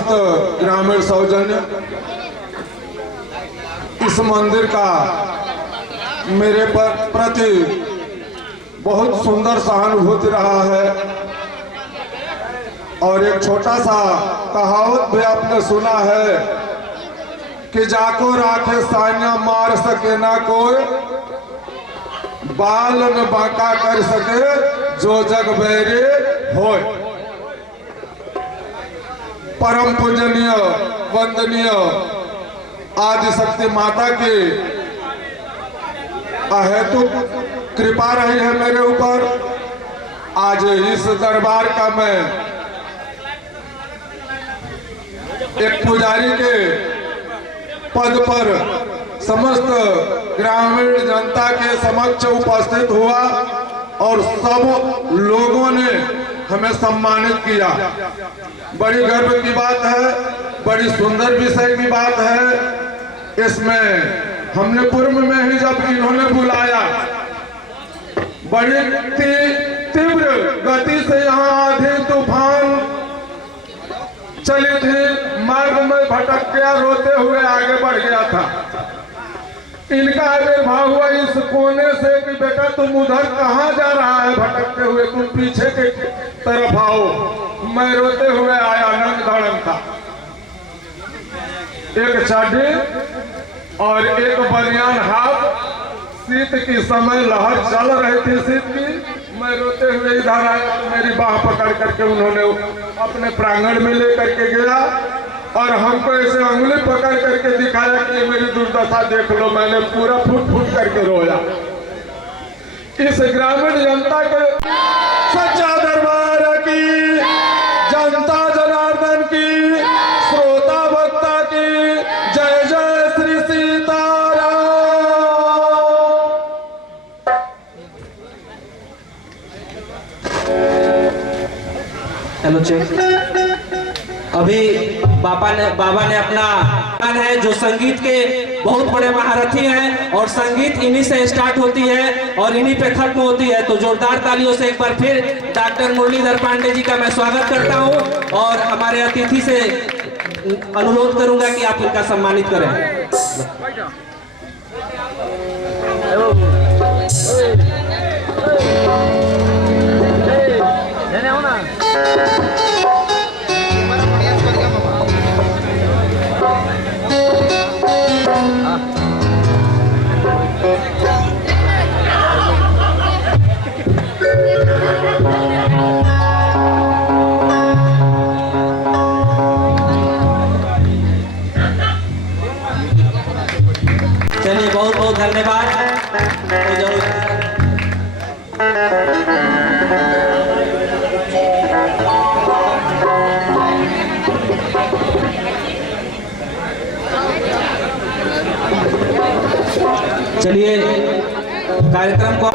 समस्त ग्रामीण सौजन्य इस मंदिर का मेरे प्रति बहुत सुंदर सहानुभूति रहा है। और एक छोटा सा कहावत भी आपने सुना है कि जाको राखे सान्या मार सके ना कोई, बाल न बांका कर सके जो जग बैरे होय। परम पूजनीय वंदनीय आदि शक्ति माता की अहेतुक कृपा रही है मेरे ऊपर। आज इस दरबार का मैं एक पुजारी के पद पर समस्त ग्रामीण जनता के समक्ष उपस्थित हुआ और सब लोगों ने हमें सम्मानित किया। बड़ी गर्व की बात है, बड़ी सुंदर विषय की बात है। इसमें हमने पूर्व में ही जब इन्होंने बुलाया, बड़ी तीव्र गति से यहाँ आंधी तूफान चली थी, मार्ग में भटक गया, रोते हुए आगे बढ़ गया था। इनका आविर्भाव हुआ इस कोने से कि बेटा तुम उधर कहाँ जा रहा है भटकते हुए, तुम पीछे के तरफ आओ। मैं रोते हुए आया, नंग धड़ंग था, एक चड्ढी और एक बनियान हाफ। शीत की समय लहर चल रही थी शीत की। मैं रोते हुए इधर आया तो मेरी बाह पकड़ करके उन्होंने अपने प्रांगण में लेकर के गया और हमको ऐसे उंगली पकड़ करके दिखाया कि मेरी दुर्दशा देख लो। मैंने पूरा फूट फूट करके रोया। इस ग्रामीण जनता के सच्चा दरबार की, जनता जनार्दन की, श्रोता भक्ता की जय जय श्री सीताराम। Hello check. अभी बाबा ने अपना है जो संगीत के बहुत बड़े महारथी हैं और संगीत इन्हीं से स्टार्ट होती है और इन्हीं पे खत्म होती है। तो जोरदार तालियों से एक बार फिर डॉक्टर मुरलीधर पांडे जी का मैं स्वागत करता हूं और हमारे अतिथि से अनुरोध करूंगा कि आप इनका सम्मानित करें। चलिए बहुत बहुत धन्यवाद। चलिए कार्यक्रम को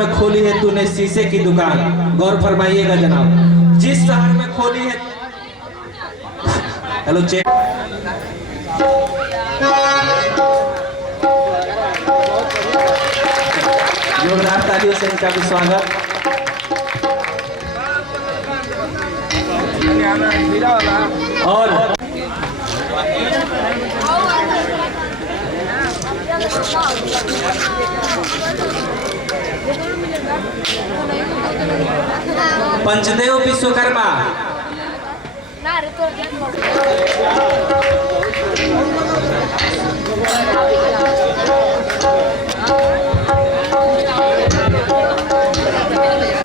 में खोली है तूने शीशे की दुकान? गौर फरमाइएगा जनाब, जिस शहर में खोली है। हेलो चेक, जोरदार तालियों से इनका भी स्वागत। और पंचदेव विश्वकर्मा,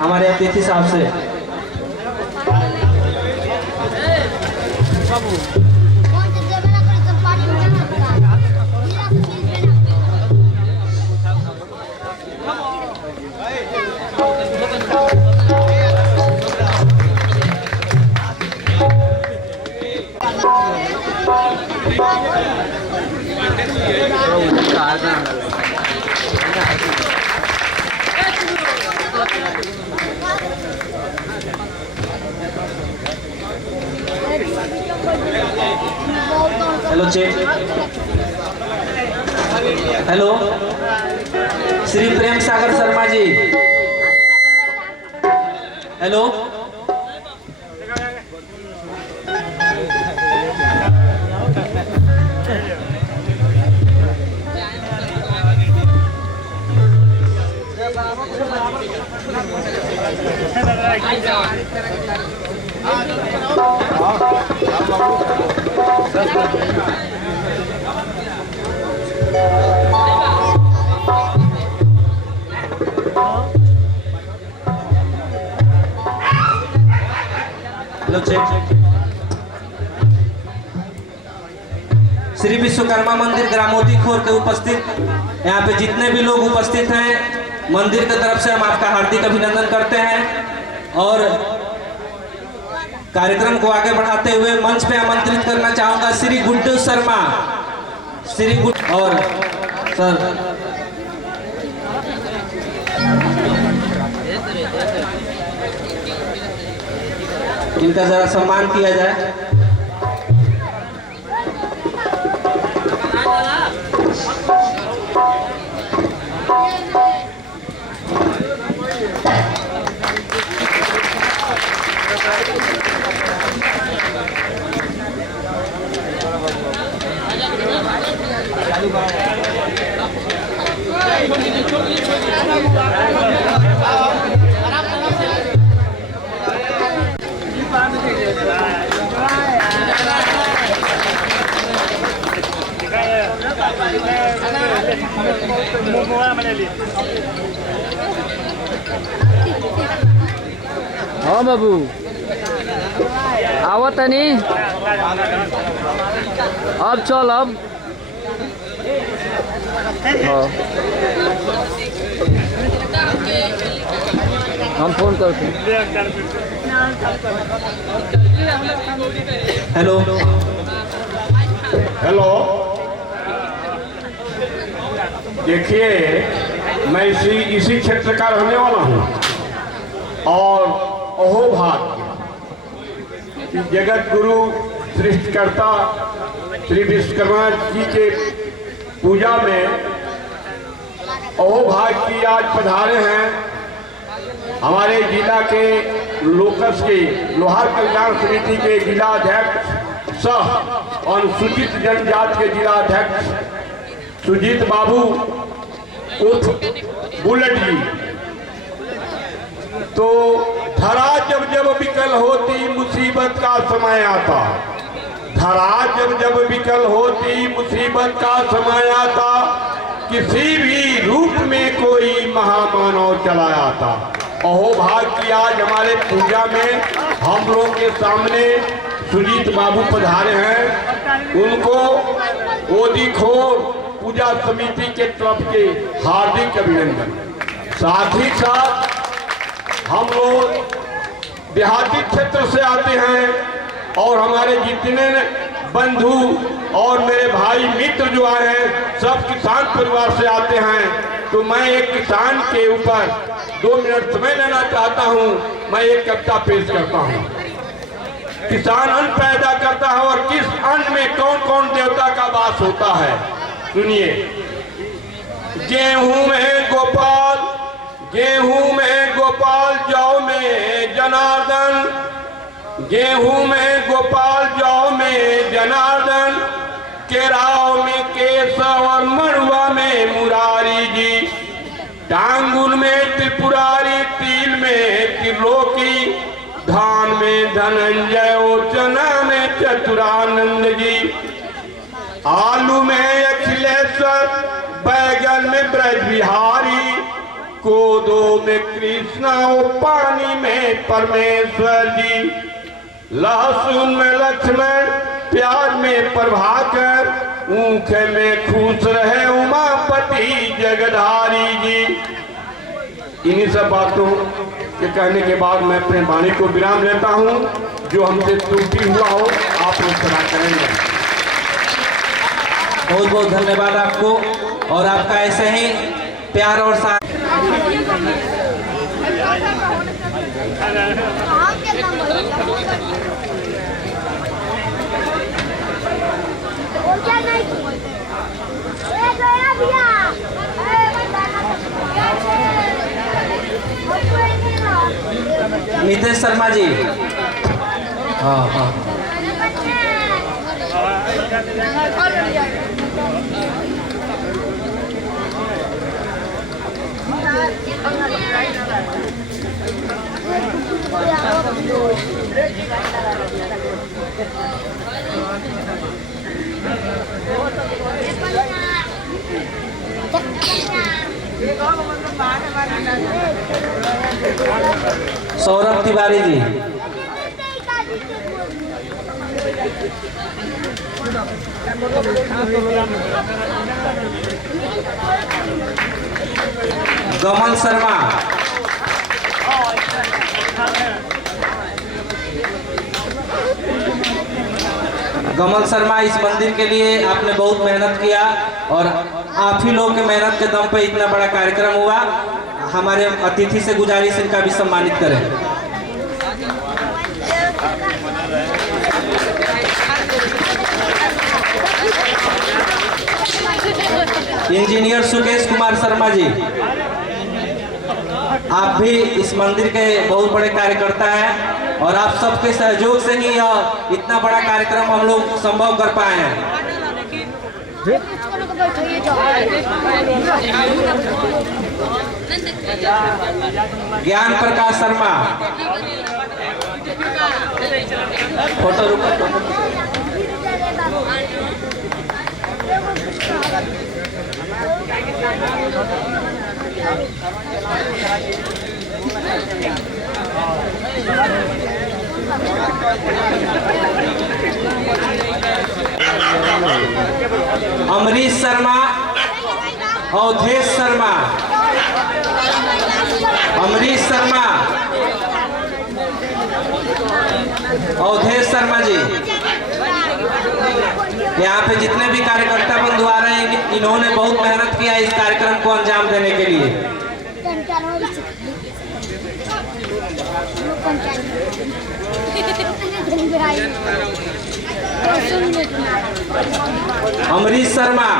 हमारे अतिथि साहब से hello check, hello Shri Prem Sagar Sharma ji, hello hello check, Shri Vishwakarma Mandir ग्रामोदी खोर के उपस्थित यहाँ पे जितने भी लोग उपस्थित हैं, मंदिर की तरफ से हम आपका हार्दिक अभिनंदन करते हैं। और कार्यक्रम को आगे बढ़ाते हुए मंच पे आमंत्रित करना चाहूंगा श्री गुड्डू शर्मा, श्री गुड और सर इनका जरा सम्मान किया जाए। हाँ बाबू आवत नहीं, अब चल अब हाँ। हम फोन करते हैं। हेलो हेलो, देखिए मैं इसी क्षेत्र का रहने वाला हूँ और अहोभाग्य जगत गुरु सृष्टिकर्ता श्री विश्वकर्मा जी के पूजा में अहोभाग्य की आज पधारे हैं हमारे जिला के लोकस के लोहार कल्याण समिति के जिला अध्यक्ष सह अनुसूचित जनजाति के जिला अध्यक्ष सुजीत बाबू उर्फ बुलेट जी। तो धरा जब जब विकल होती मुसीबत का समय आता, धरा जब जब विकल होती मुसीबत का समय आता, किसी भी रूप में कोई महामानव चला आता। अहोभाग्य की आज हमारे पूजा में हम लोग के सामने सुजीत बाबू पधारे हैं, उनको ओदीखोर पूजा समिति के तरफ के हार्दिक अभिनंदन। साथ ही साथ हम लोग देहाती क्षेत्र से आते हैं और हमारे जितने बंधु और मेरे भाई मित्र जो आए हैं सब किसान परिवार से आते हैं। तो मैं एक किसान के ऊपर 2 मिनट समय लेना चाहता हूं। मैं एक कविता पेश करता हूं। किसान अन्न पैदा करता है और किस अन्न में कौन कौन देवता का वास होता है, सुनिए। गेहूं में गोपाल, गेहूं में गोपाल, जौ में जनार्दन, गेहूं में गोपाल, जौ में जनार्दन, केराव में केशव और मड़ुआ में मुरारी जी, टांगुल में त्रिपुरारी, तिल में त्रिलोकी, धान में धनंजय और चना में चतुरानंद जी, आलू में अखिलेश्वर, बैगन में ब्रज बिहारी, कोदो में कृष्णा और पानी में परमेश्वर जी, लहसुन में लक्ष्मण, प्याज में प्रभाकर, ऊख में खुश रहे उमापति जगधारी जी। इन्हीं सब बातों के कहने के बाद मैं अपने वाणी को विराम लेता हूं। जो हमसे त्रुटि हुआ हो आप लोग क्षमा करेंगे। बहुत बहुत धन्यवाद आपको और आपका ऐसे ही प्यार और साथ। नितेश शर्मा जी, हाँ हाँ, सौरभ तिवारी जी, गमन शर्मा, गमन शर्मा, इस मंदिर के लिए आपने बहुत मेहनत किया और आप ही लोग के मेहनत के दम पे इतना बड़ा कार्यक्रम हुआ। हमारे अतिथि से गुजारिश इनका भी सम्मानित करें। इंजीनियर सुकेश कुमार शर्मा जी, आप भी इस मंदिर के बहुत बड़े कार्यकर्ता हैं और आप सबके सहयोग से ही यह इतना बड़ा कार्यक्रम हम लोग संभव कर पाए हैं। ज्ञान प्रकाश शर्मा, फोटो अमरीश शर्मा, अवधेश शर्मा, अमरीश शर्मा, अवधेश शर्मा जी, यहाँ पे जितने भी कार्यकर्ता बंधु आ रहे हैं इन्होंने बहुत मेहनत किया इस कार्यक्रम को अंजाम देने के लिए। अमरीश शर्मा,